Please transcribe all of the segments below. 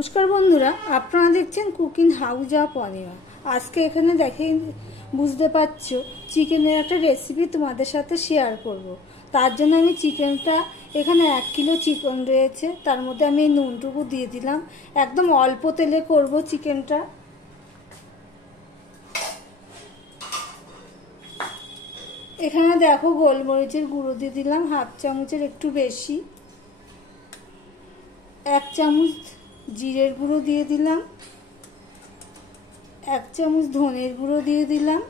নমস্কার বন্ধুরা, আপনারা দেখছেন কুকিং হাউস অফ অনিমা। আজকে এখানে দেখে বুঝতে পারছো চিকেনের একটা রেসিপি তোমাদের সাথে শেয়ার করব। তার জন্য আমি চিকেনটা এখানে 1 কিলো চিকেন রয়েছে, তার মধ্যে আমি নুনটুকু দিয়ে দিলাম। একদম অল্প তেলে করব চিকেনটা। এখানে দেখো গোলমরিচের গুঁড়ো দিয়ে দিলাম 1/2 চামচের একটু বেশি। 1 চামচ জিরের গুঁড়ো দিয়ে দিলাম, 1 চামচ ধনের গুঁড়ো দিয়ে দিলাম,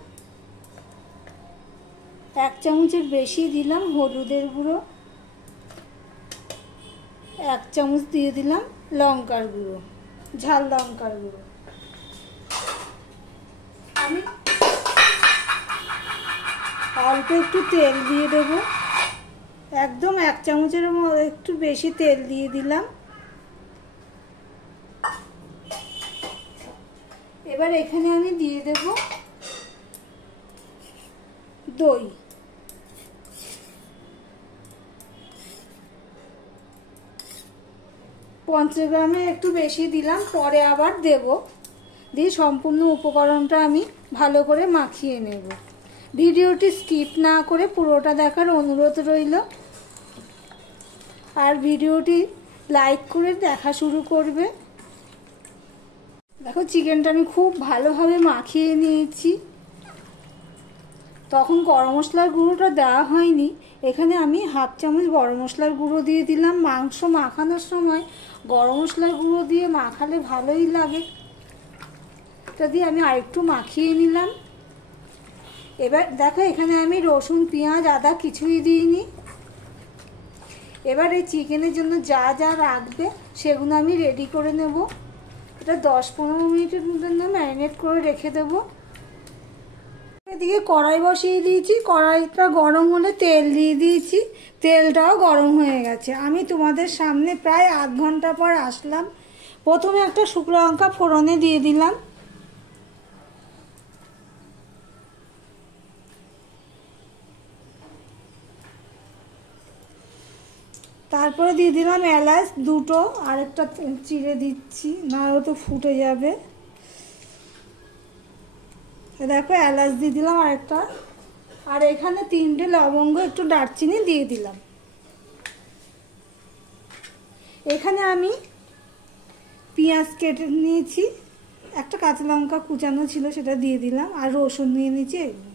1 চামচের বেশি দিলাম হলুদের গুঁড়ো, 1 চামচ দিয়ে দিলাম লঙ্কার গুঁড়ো, ঝাল লঙ্কার গুঁড়ো। আমি অল্প একটু তেল দিয়ে দেবো, একদম 1 চামচের একটু বেশি তেল দিয়ে দিলাম। এবার এখানে আমি দিয়ে দেব দই। 50 গ্রামে একটু বেশি দিলাম, পরে আবার দেব। দিয়ে সম্পূর্ণ উপকরণটা আমি ভালো করে মাখিয়ে নেব। ভিডিওটি স্কিপ না করে পুরোটা দেখার অনুরোধ রইল। আর ভিডিওটি লাইক করে দেখা শুরু করবে। দেখো চিকেনটা আমি খুব ভালোভাবে মাখিয়ে নিয়েছি। তখন গরম মশলার গুঁড়োটা দেওয়া হয়নি, এখানে আমি 1/2 চামচ গরম মশলার গুঁড়ো দিয়ে দিলাম। মাংস মাখানোর সময় গরম মশলার গুঁড়ো দিয়ে মাখালে ভালোই লাগে। এটা দিয়ে আমি আরেকটু মাখিয়ে নিলাম। এবার দেখো এখানে আমি রসুন, পেঁয়াজ, আদা কিছুই দিইনি। এবার এই চিকেনের জন্য যা যা রাখবে সেগুলো আমি রেডি করে নেব। এটা 10-15 মিনিটের জন্য ম্যারিনেট করে রেখে দেবো। এদিকে কড়াই বসিয়ে দিয়েছি, কড়াইটা গরম হলে তেল দিয়ে দিয়েছি, তেলটাও গরম হয়ে গেছে। আমি তোমাদের সামনে প্রায় আধ ঘন্টা পর আসলাম। প্রথমে একটা শুকনো লঙ্কা ফোড়নে দিয়ে দিলাম, তারপরে দিয়ে দিলাম এলাচ দুটো, আরেকটা চিড়ে দিচ্ছি, নাহলে তো ফুটে যাবে। দেখো এলাচ দিয়ে দিলাম আরেকটা, আর এখানে 3টে লবঙ্গ, একটু দারচিনি দিয়ে দিলাম। এখানে আমি পেঁয়াজ কেটে নিয়েছি, একটা কাঁচা লঙ্কা কুচানো ছিল সেটা দিয়ে দিলাম, আর রসুন নিয়ে নিয়েছি এগুলো।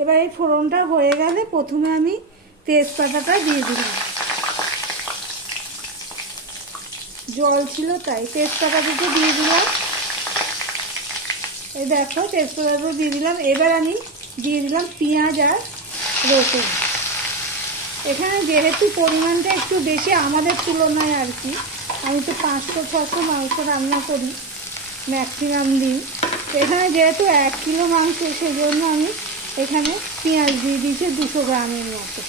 এবার এই ফোড়নটা হয়ে গেলে প্রথমে আমি তেজপাতাটা দিয়ে দিলাম। জল ছিল তাই তেজপাতা দুটো দিয়ে দিলাম। এই দেখো তেজপাতাটা দিয়ে দিলাম। এবার আমি দিয়ে দিলাম পেঁয়াজ আর রসুন। এখানে যেহেতু পরিমাণটা একটু বেশি আমাদের তুলনায় আর কি, আমি তো 500-600 মাংস রান্না করি ম্যাক্সিমাম দিন। এখানে যেহেতু 1 কিলো মাংস, সেজন্য আমি এখানে পেঁয়াজ দিয়ে দিয়েছি 200 গ্রামের মতো।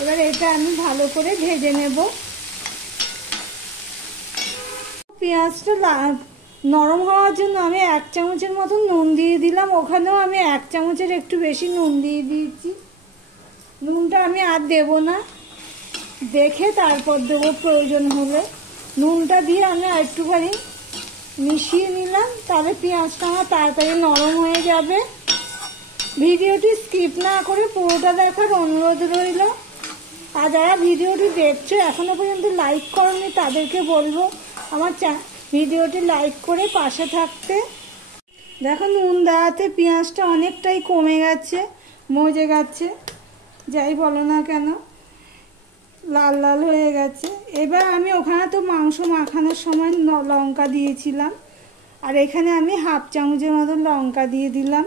এবার এটা আমি ভালো করে ভেজে নেব। পেঁয়াজটা নরম হওয়ার জন্য আমি 1 চামচের মতো নুন দিয়ে দিলাম। ওখানেও আমি 1 চামচের একটু বেশি নুন দিয়ে দিয়েছি। নুনটা আমি আর দেব না, দেখে তারপর দেবো প্রয়োজন হলে। নুনটা দিয়ে আমি আরেকটুখানি মিশিয়ে নিলাম, তাহলে পেঁয়াজটা আমার তাড়াতাড়ি নরম হয়ে যাবে। ভিডিওটি স্কিপ না করে পুরোটা দেখার অনুরোধ রইল। আর যারা ভিডিওটি দেখছো এখনো পর্যন্ত লাইক করনি, তাদেরকে বলবো আমার ভিডিওটি লাইক করে পাশে থাকতে। দেখো নুন দেওয়াতে পেঁয়াজটা অনেকটাই কমে গেছে, মজে গেছে, যাই বলো না কেন, লাল লাল হয়ে গেছে। এবার আমি ওখানে তো মাংস মাখানোর সময় লঙ্কা দিয়েছিলাম, আর এখানে আমি 1/2 চামচের মতো লঙ্কা দিয়ে দিলাম,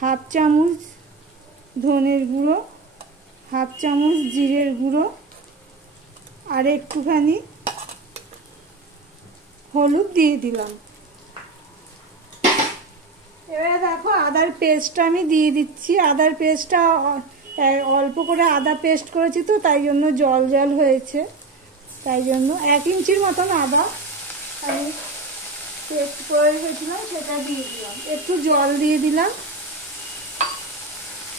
1/2 চামচ ধনের গুঁড়ো, 1/2 চামচ জিরের গুঁড়ো, আর একটুখানি হলুদ দিয়ে দিলাম। এবারে দেখো আদার পেস্টটা আমি দিয়ে দিচ্ছি। আদার পেস্টটা অল্প করে আদা পেস্ট করেছি তো, তাই জন্য জল জল হয়েছে। তাই জন্য 1 ইঞ্চির মতন আদা আমি পেস্ট করে রেখেছিলাম, সেটা দিয়ে দিলাম। একটু জল দিয়ে দিলাম,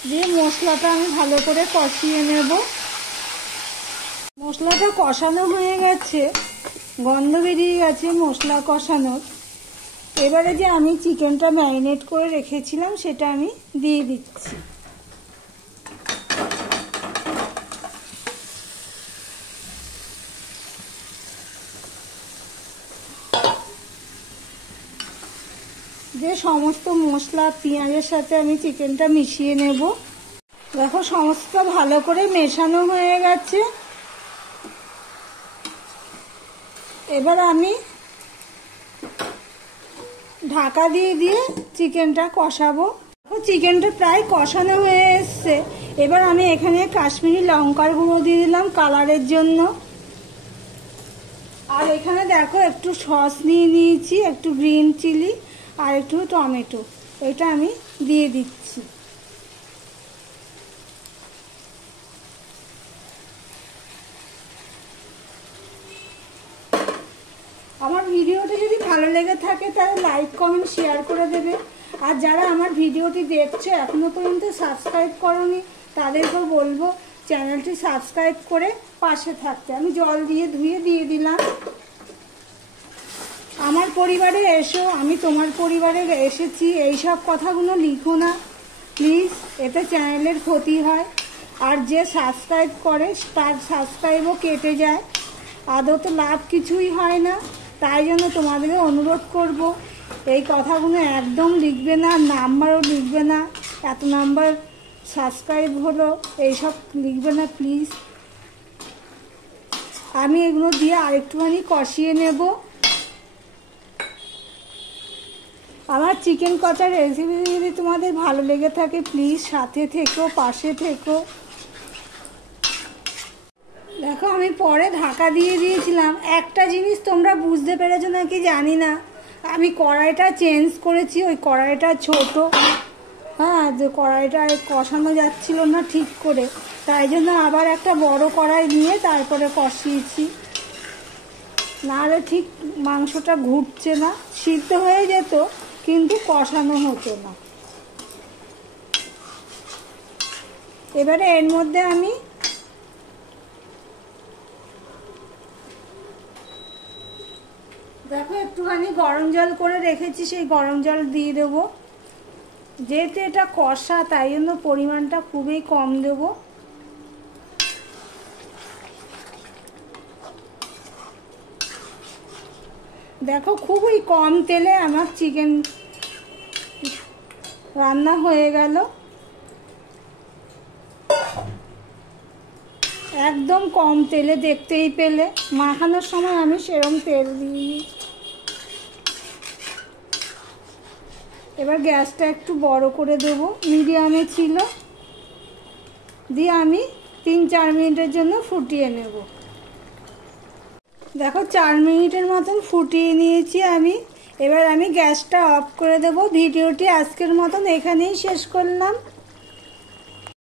দিয়ে মশলাটা আমি ভালো করে কষিয়ে নেব। মশলাটা কষানো হয়ে গেছে, গন্ধ বেরিয়ে গেছে মশলা কষানোর। এবারে যে আমি চিকেনটা ম্যারিনেট করে রেখেছিলাম সেটা আমি দিয়ে দিচ্ছি। যে সমস্ত মশলা পেঁয়াজের সাথে আমি চিকেনটা মিশিয়ে নেব। দেখো সমস্ত ভালো করে মেশানো হয়ে গেছে। এবার আমি ঢাকা দিয়ে দিয়ে চিকেনটা কষাবো। চিকেনটা প্রায় কষানো হয়ে এসছে। এবার আমি এখানে কাশ্মীরি লঙ্কার গুঁড়ো দিয়ে দিলাম কালারের জন্য। আর এখানে দেখো একটু সস নিয়ে নিয়েছি, একটু গ্রিন চিলি আর একটু টমেটো, এটা আমি দিয়ে দিচ্ছি। আমার ভিডিওটি যদি ভালো লেগে থাকে তাহলে লাইক কমেন্ট শেয়ার করে দেবে। আর যারা আমার ভিডিওটি দেখছে এখনো পর্যন্ত সাবস্ক্রাইব করোনি তাদেরকেও বলবো চ্যানেলটি সাবস্ক্রাইব করে পাশে থাকতে। আমি জল দিয়ে ধুয়ে দিয়ে দিলাম। আমার পরিবারে এসো, আমি তোমার পরিবারে এসেছি, এইসব কথাগুলো লিখো না প্লিজ, এতে চ্যানেলের ক্ষতি হয়। আর যে সাবস্ক্রাইব করে তার সাবস্ক্রাইবও কেটে যায়, আদৌ তো লাভ কিছুই হয় না। তাই জন্য তোমাদেরকে অনুরোধ করব এই কথাগুলো একদম লিখবে না, নাম্বারও লিখবে না, এত নাম্বার সাবস্ক্রাইব হলো এইসব লিখবে না প্লিজ। আমি এগুলো দিয়ে আরেকটুখানি কষিয়ে নেব। আমার চিকেন কষার রেসিপি যদি তোমাদের ভালো লেগে থাকে প্লিজ সাথে থেকো, পাশে থেকো। দেখো আমি পরে ঢাকা দিয়ে দিয়েছিলাম। একটা জিনিস তোমরা বুঝতে পেরেছো নাকি জানি না, আমি কড়াইটা চেঞ্জ করেছি। ওই কড়াইটা ছোট, হ্যাঁ, যে কড়াইটা কষানো যাচ্ছিল না ঠিক করে, তাই জন্য আবার একটা বড় কড়াই নিয়ে তারপরে কষিয়েছি। নাহলে ঠিক মাংসটা ঘুরছে না, সিদ্ধ হয়ে যেত কিন্তু কষানো হতো না। এবারে এর মধ্যে আমি দেখো একটুখানি গরম জল করে রেখেছি, সেই গরম জল দিয়ে দেবো। যেহেতু এটা কষা তাই জন্য পরিমাণটা খুবই কম দেব। দেখো খুবই কম তেলে আমার চিকেন রান্না হয়ে গেল। একদম কম তেলে, দেখতেই পেলে মাখানোর সময় আমি সেরকম তেল দিই। এবার গ্যাসটা একটু বড় করে দেবো, মিডিয়ামে ছিল, দিয়ে আমি 3-4 মিনিটের জন্য ফুটিয়ে নেব। দেখো 4 মিনিটের মতন ফুটিয়ে নিয়েছি আমি। এবার আমি গ্যাসটা অফ করে দেব। ভিডিওটি আজকের মতন এখানেই শেষ করলাম।